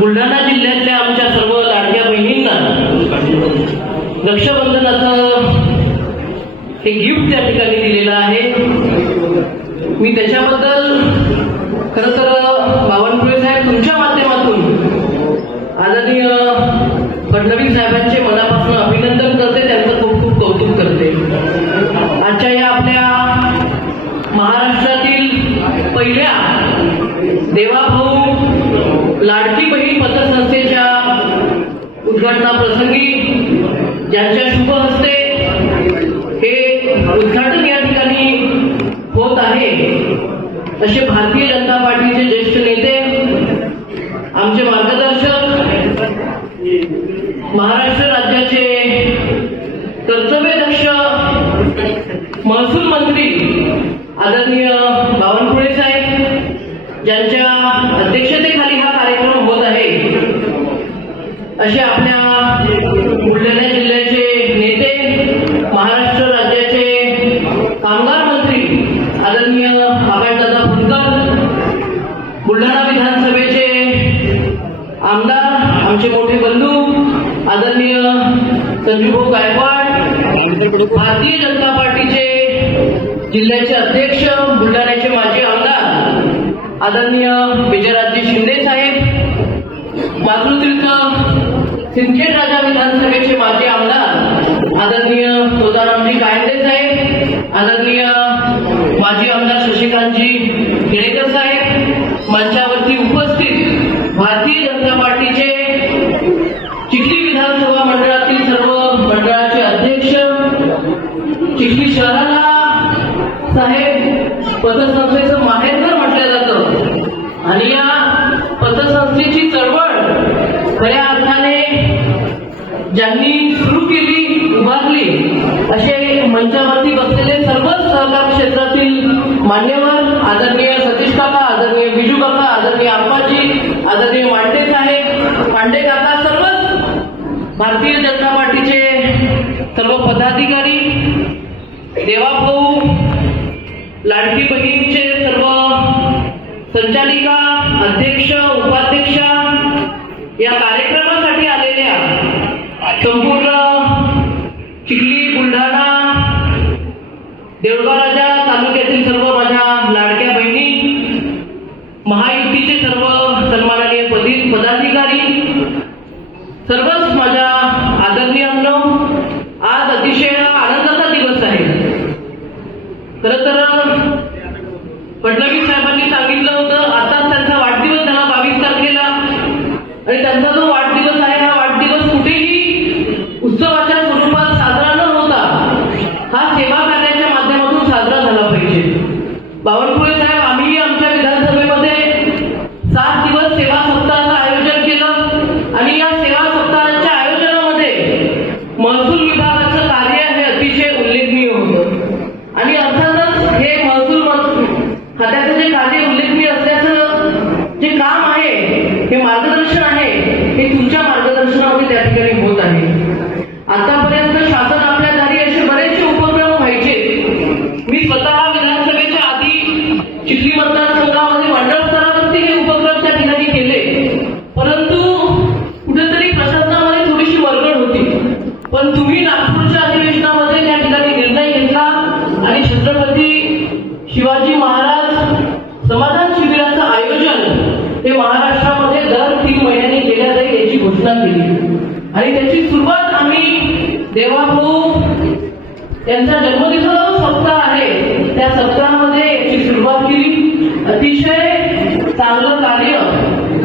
बुलढाणा जिल्ह्यातल्या आमच्या सर्व लाडक्या बहिणींना रक्षाबंधनाचं हे गिफ्ट त्या ठिकाणी दिलेलं आहे. मी त्याच्याबद्दल खर तर बावनकुळे साहेब तुमच्या माध्यमातून आदरणीय फडणवीस साहेबांचे मनापासून प्रसंगी ज्यांच्या शुभ हस्ते हे उद्घाटन या ठिकाणी होत आहे असे भारतीय जनता आमचे मोठे बंधू आदरणीय संजूभाऊ गायकवाड भारतीय जनता पार्टीचे जिल्ह्याचे अध्यक्ष बुलढाण्याचे माजी आमदार आदरणीय विजयराजे शिंदे साहेब मातृतीर्थ सिंदखेड राजा विधानसभेचे माजी आमदार आदरणीय तुळजारामजी कायंदे साहेब आदरणीय माजी आमदार शशिकांतजी केळेकर साहेब मंचावरती उपस्थित भारतीय जनता पार्टी चिखली शहराला साहेब पतसंस्थेचं माहेरघर म्हटलं जातं. आणि या पतसंस्थेची चळवळ खऱ्या अर्थाने ज्यांनी सुरू केली उभारली असे मंचावरती बसलेले सर्वच सहकार क्षेत्रातील मान्यवर आदरणीय सतीश काका आदरणीय बिजू काका आदरणीय आप्पाजी आदरणीय मांडे साहेब पांडे काका सर्वच भारतीय जनता पार्टीचे सर्व पदाधिकारी देवाभाऊ लाडकी बहिणीचे सर्व संचालिका अध्यक्ष उपाध्यक्ष या कार्यक्रमासाठी आलेल्या संपूर्ण चिखली बुलढाणा देऊळगाव राजा तालुक्यातील सर्व माझ्या लाडक्या बहिणी महायुतीचे सर्व सन्माननीय पदी पदाधिकारी सर्वच माझ्या आदरणीयांनो आज अतिशय आनंदाचा दिवस आहे खर तर फडणवीस साहेबांनी सांगितलं होतं आताच त्यांचा वाढदिवस झाला बावीस तारखेला आणि त्यांचा जो वाढदिवस आहे हा वाढदिवस कुठेही उत्सवाच्या स्वरूपात साजरा न होता हा सेवा कार्याच्या माध्यमातून साजरा झाला पाहिजे बावनकुळे यांचा जन्मदिन सप्ताह आहे त्या सप्ताहामध्ये याची सुरुवात केली. अतिशय चांगलं कार्य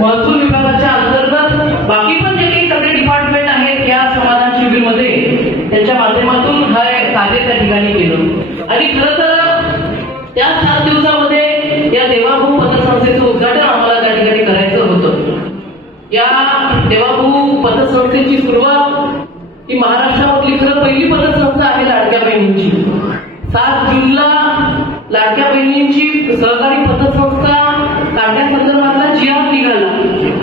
महसूल विभागाच्या अंतर्गत. बाकी पण जे काही सगळे डिपार्टमेंट आहेत या समाधान शिबिरमध्ये त्याच्या माध्यमातून हा कार्य त्या ठिकाणी केलं. आणि खरं तर त्या सात दिवसामध्ये या देवाभाऊ पतसंस्थेचं उद्घाटन आम्हाला त्या ठिकाणी करायचं होतं. या देवाभाऊ पतसंस्थेची सुरुवात ही महाराष्ट्रामधली खरं पहिली पतसंस्था आहे लाडक्या बहिणींची. सात जूनला लाडक्या बहिणींची सहकारी पतसंस्था काढण्यासंदर्भातला जी आर निघाला.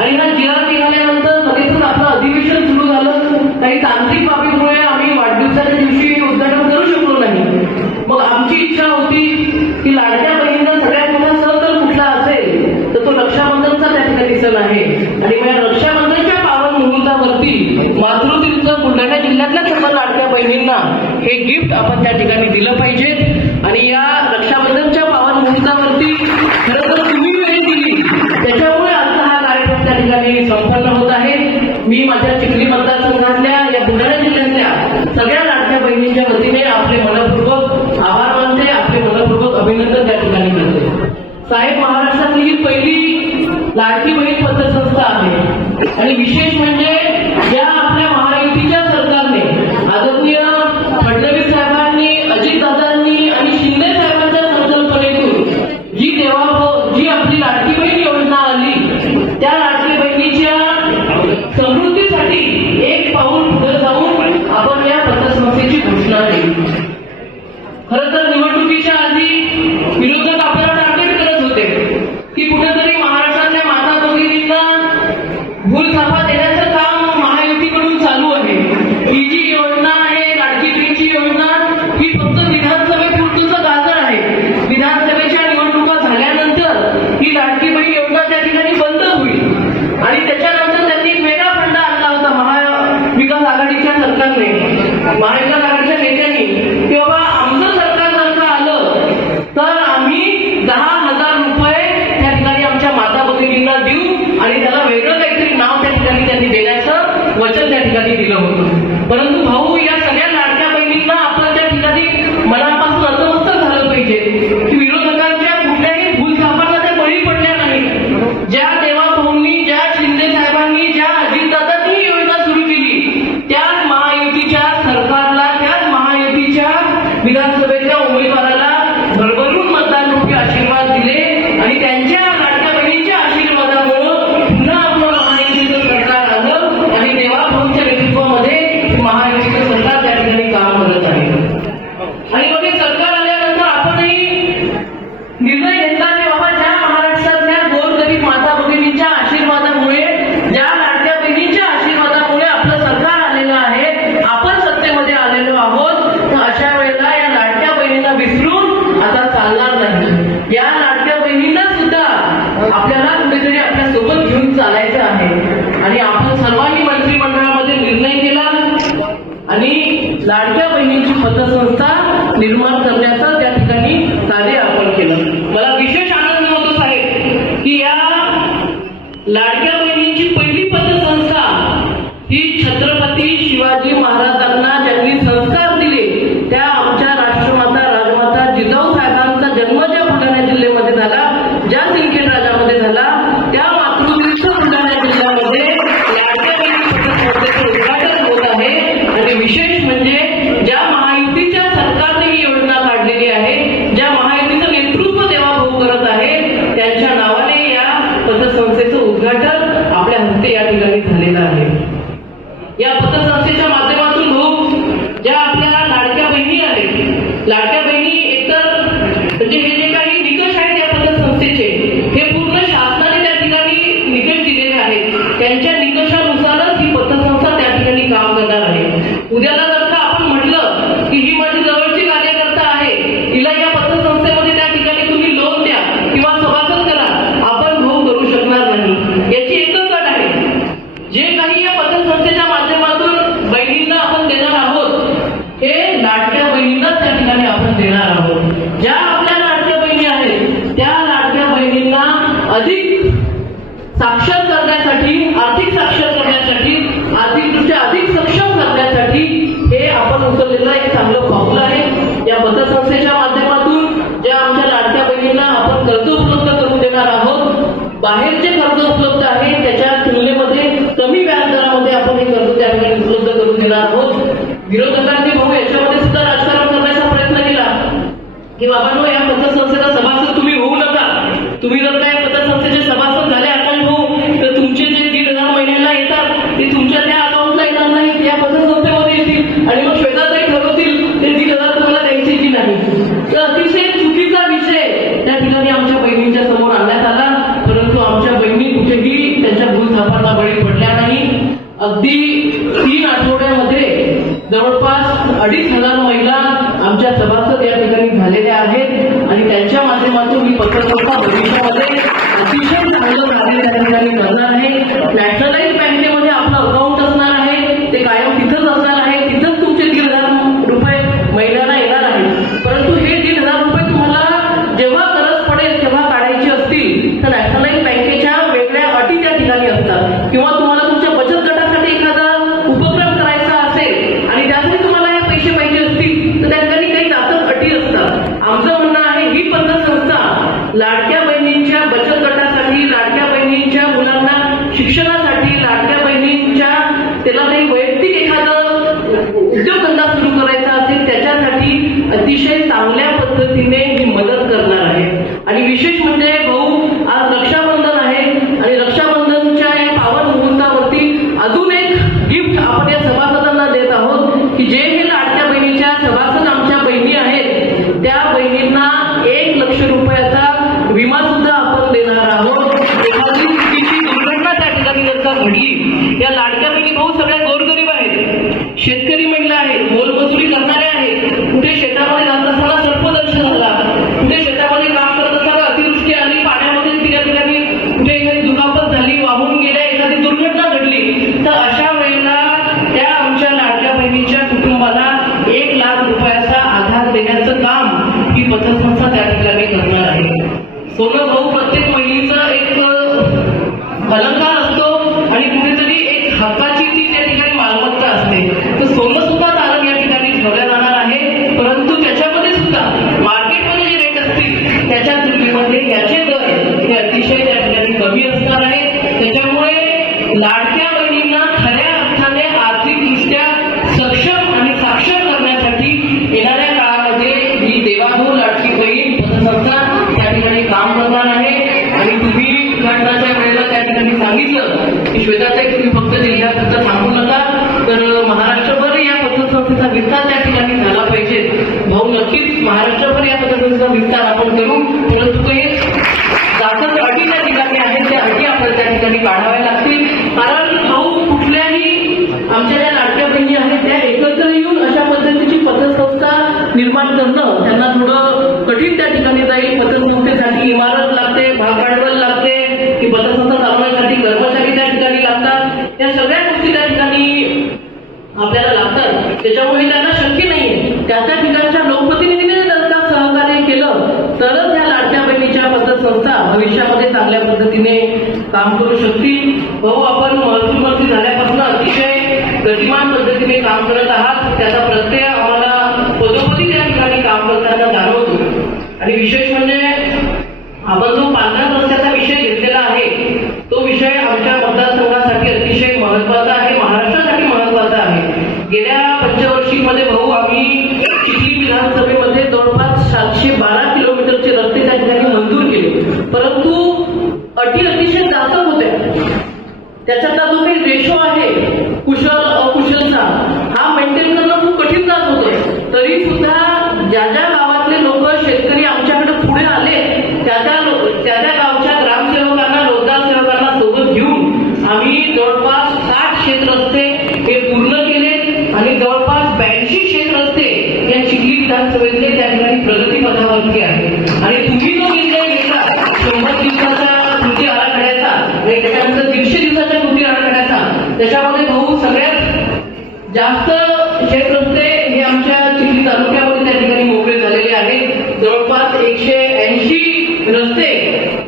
आणि हा जी आर निघाल्यानंतर मध्येच आपलं अधिवेशन सुरू झालं. काही तांत्रिक बाबीमुळे आम्ही वाढदिवसाच्या दिवशी उद्घाटन करू शकलो नाही. मग आमची इच्छा होती की लाडक्या बहिणींना सगळ्यात मोठा सहकार कुठला असेल तर तो रक्षाबंधनचा त्या ठिकाणी सण आहे. आणि रक्षाबंधनच्या पावन मुहूर्तावरती मातृ बहिणींना हे गिफ्ट आपण त्या ठिकाणी दिलं पाहिजे. आणि या रक्षाबंधनच्या पावनभूतावरती खरं तर तुम्ही वेळ दिली. त्याच्यामुळे आता हा कार्यक्रम त्या ठिकाणी संपन्न होत आहे. मी माझ्या चिखली मतदारसंघातल्या या बुलढाणा जिल्ह्यातल्या सगळ्या लाडक्या बहिणींच्या वतीने आपले मनपूर्वक आभार मानते आपले मनपूर्वक अभिनंदन त्या ठिकाणी करते. साहेब महाराष्ट्रातली ही पहिली लाडकी बहीण पत्रसंस्था आहे. आणि विशेष म्हणजे परंतु आणि लाडक्या बहिणीची पतसंस्था निर्माण करण्यात अधिक साक्षर करण्यासाठी आर्थिक साक्षर करण्यासाठी आर्थिकदृष्ट्या अधिक सक्षम करण्यासाठी हे आपण उचललेलं एक चांगलं पाऊल आहे. या पतसंस्थेच्या माध्यमातून ज्या आमच्या लाडक्या बहिणींना आपण कर्ज उपलब्ध करून देणार आहोत बाहेरचे कर्ज उपलब्ध आहे त्याच्या तुलनेमध्ये कमी व्याजदरामध्ये आपण हे कर्ज त्या ठिकाणी उपलब्ध करून देणार आहोत. विरोधकांनी भाऊ याच्यामध्ये सुद्धा राजकारण करण्याचा प्रयत्न केला. की बाबांनो या पतसंस्थेचा सभासद तुम्ही होऊ नका. तुम्ही जर काय संस्थेचे सभासद झाले अकाउंट भाऊ तर तुमचे जे दीड हजार महिन्याला येतात ते तुमच्या त्या अकाउंटला येणार नाही या पतसंस्थेमध्ये येतील. आणि मग श्वेताताई ठरवतील ते दीड हजार तुम्हाला द्यायचे की नाही. तर अतिशय चुकीचा विषय त्या ठिकाणी आमच्या बहिणींच्या समोर आणण्यात आला. परंतु आमच्या बहिणी कुठेही त्यांच्या भूल थापाला बळी पडल्या नाही. अगदी तीन आठवड्यामध्ये जवळपास अडीच हजार महिला आमच्या सभासद या ठिकाणी झालेल्या आहेत. आणि त्यांच्या माध्यमातून ही पत्रसंस्था भविष्यामध्ये काम सांगितलं की श्वेताताई तुम्ही फक्त जिल्ह्यापुरतं थांबू नका तर महाराष्ट्रभर या पतसंस्थेचा विस्तार त्या ठिकाणी झाला पाहिजे. भाऊ नक्कीच महाराष्ट्रभर या पतसंस्थेचा विस्तार आपण करू परंतु काही जास्त अटी त्या ठिकाणी आहेत त्या अटी आपण त्या ठिकाणी काढाव्या लागतील. कारण भाऊ कुठल्याही आमच्या ज्या लाडक्या बहिणी आहेत त्या एकत्र येऊन अशा पद्धतीची पतसंस्था निर्माण करणं त्यांना थोडं कठीण त्या ठिकाणी जाईल. पतसंस्थेसाठी इमारत लागते भाग भांडवल लागते की पतसंस्था चालवण्यासाठी कर्मचारी त्या ठिकाणी लागतात. या सगळ्या गोष्टी त्या ठिकाणी आपल्याला लागतात. त्याच्यामुळे त्यांना शक्य नाहीये. त्या त्या ठिकाणच्या लोकप्रतिनिधीने जर सहकार्य केलं तरच या लाडक्या बहिणीच्या पतसंस्था भविष्यामध्ये चांगल्या पद्धतीने काम करू शकतील. भाऊ आपण महसूल मंत्री झाल्यापासून अतिशय गतिमान पद्धतीने काम करत आहात. त्याचा प्रत्यय आम्हाला पदोपदी त्या ठिकाणी काम करताना जाणवतो. आणि विशेष म्हणजे आपण जो पांढऱ्या रस्त्याचा विषय घेतलेला आहे तो विषय आमच्या मतदारसंघासाठी अतिशय महत्त्वाचा आहे महाराष्ट्रासाठी महत्त्वाचा आहे. गेल्या पंचवर्षीमध्ये भाऊ आम्ही चिखली विधानसभेमध्ये जवळपास सातशे बारा किलोमीटरचे रस्ते त्या ठिकाणी मंजूर केले परंतु अटी अतिशय जास्त होत्या. त्याच्यातला जो काही रेशो आहे कुशल अकुशलचा हा मेंटेन करणं खूप कठीण जात होतं. तरी सुद्धा जास्त शेत रस्ते हे आमच्या चिखली तालुक्यामध्ये त्या ठिकाणी मोकळे झालेले आहेत जवळपास एकशे ऐंशी रस्ते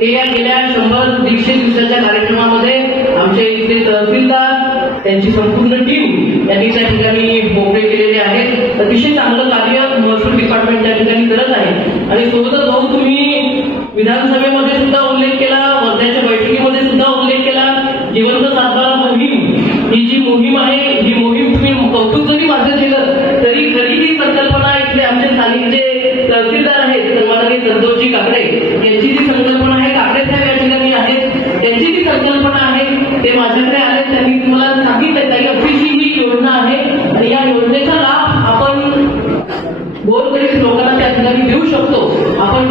हे या गेल्या शंभर दीडशे दिवसाच्या कार्यक्रमामध्ये आमचे इथले तहसीलदार त्यांची संपूर्ण टीम यांनी त्या ठिकाणी मोकळे केलेले आहेत. अतिशय चांगलं कार्य महसूल डिपार्टमेंट त्या ठिकाणी करत आहे. आणि सोबतच भाऊ तुम्ही विधानसभेमध्ये सुद्धा उल्लेख केला. तहसीलदार आहेत सन्माननीय संतोषजी काकडे यांची जी संकल्पना आहे काकडे साहेब या ठिकाणी आहेत. त्यांची जी संकल्पना आहे ते माझ्याकडे आले त्यांनी मला सांगितलं ताई अशीची ही योजना आहे. आणि या योजनेचा लाभ आपण गोरगरीब लोकांना त्या ठिकाणी देऊ शकतो. आपण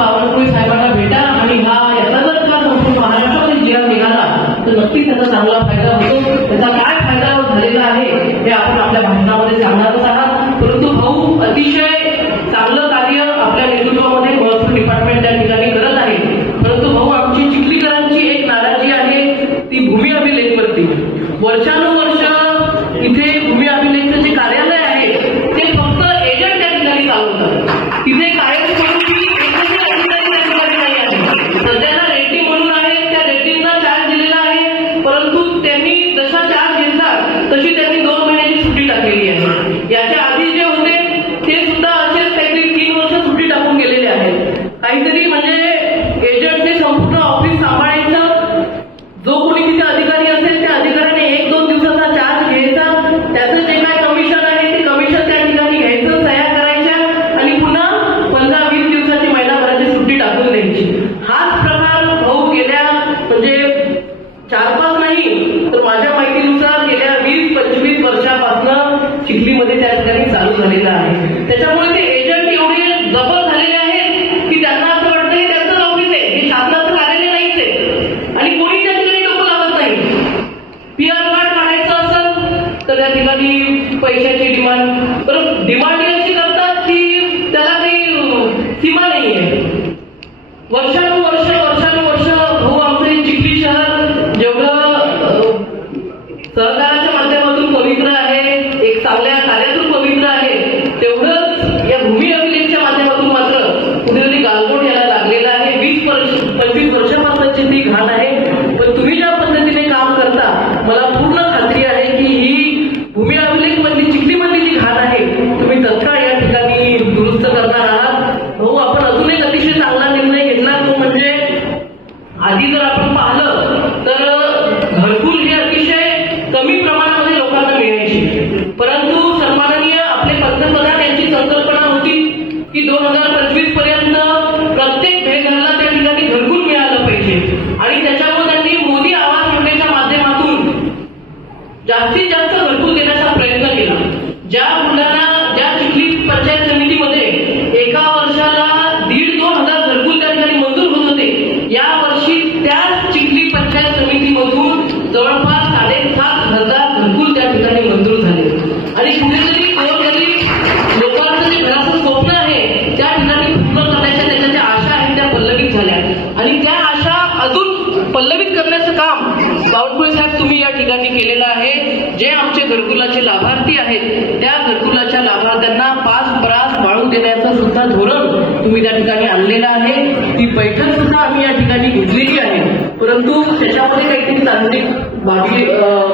बैठक सुद्धा आम्ही या ठिकाणी घेतलेली आहे. परंतु त्याच्यामध्ये काहीतरी तांत्रिक बाबी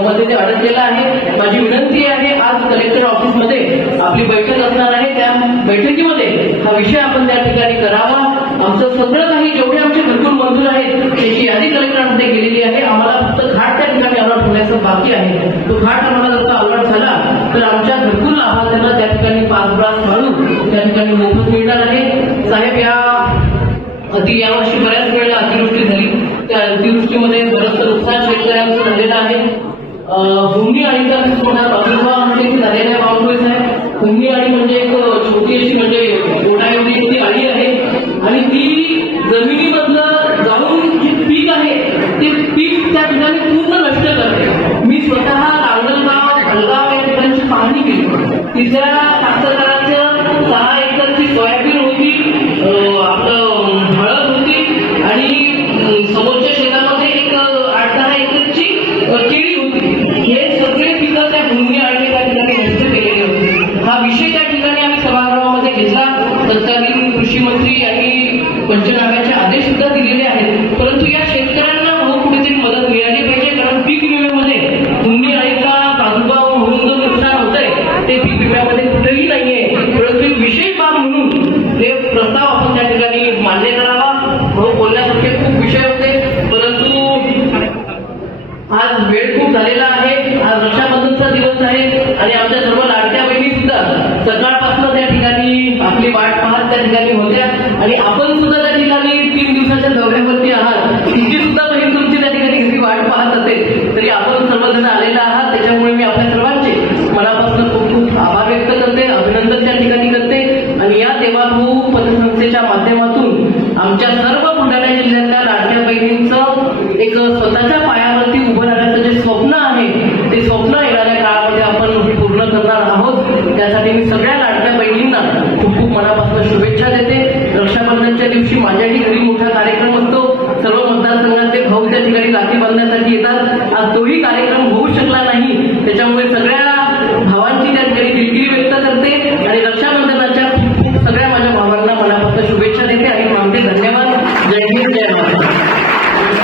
मध्ये ते अडकलेलं आहे. माझी विनंती आहे आज कलेक्टर ऑफिसमध्ये आपली बैठक असणार आहे. त्या बैठकीमध्ये हा विषय आपण त्या ठिकाणी करावा. आमचं सगळं काही जेवढे आमचे भरपूर मंजूर आहेत त्याची यादी कलेक्टरांमध्ये गेलेली आहे. आम्हाला फक्त घाट त्या ठिकाणी अलॉट होण्याचं बाकी आहे. तो घाट आम्हाला जर अलॉट झाला तर आमच्या घरकुल लाभार्थ्यांना त्या ठिकाणी पाच ब्रास घालून त्या ठिकाणी मोफत मिळणार आहे. साहेब या अति यावर्षी बऱ्याच वेळेला अतिवृष्टी झाली. त्या अतिवृष्टीमध्ये बरंच नुकसान शेतकऱ्यांचं झालेलं आहे. भूमी आणि प्रादुर्भाव म्हणजे झालेला संस्थेच्या माध्यमातून आमच्या सर्व बुलढाणा जिल्ह्यातल्या लाडक्या बहिणींचं एक स्वतःच्या पायावरती उभं राहण्याचं जे स्वप्न आहे ते स्वप्न येणाऱ्या काळामध्ये आपण पूर्ण करणार आहोत. त्यासाठी मी सगळ्या लाडक्या बहिणींना खूप खूप मनापासून शुभेच्छा देते. रक्षाबंधनच्या दिवशी माझ्याही घरी मोठा कार्यक्रम असतो. सर्व मतदारसंघातले भाऊ त्या ठिकाणी राखी बांधण्यासाठी येतात. आज तोही कार्यक्रम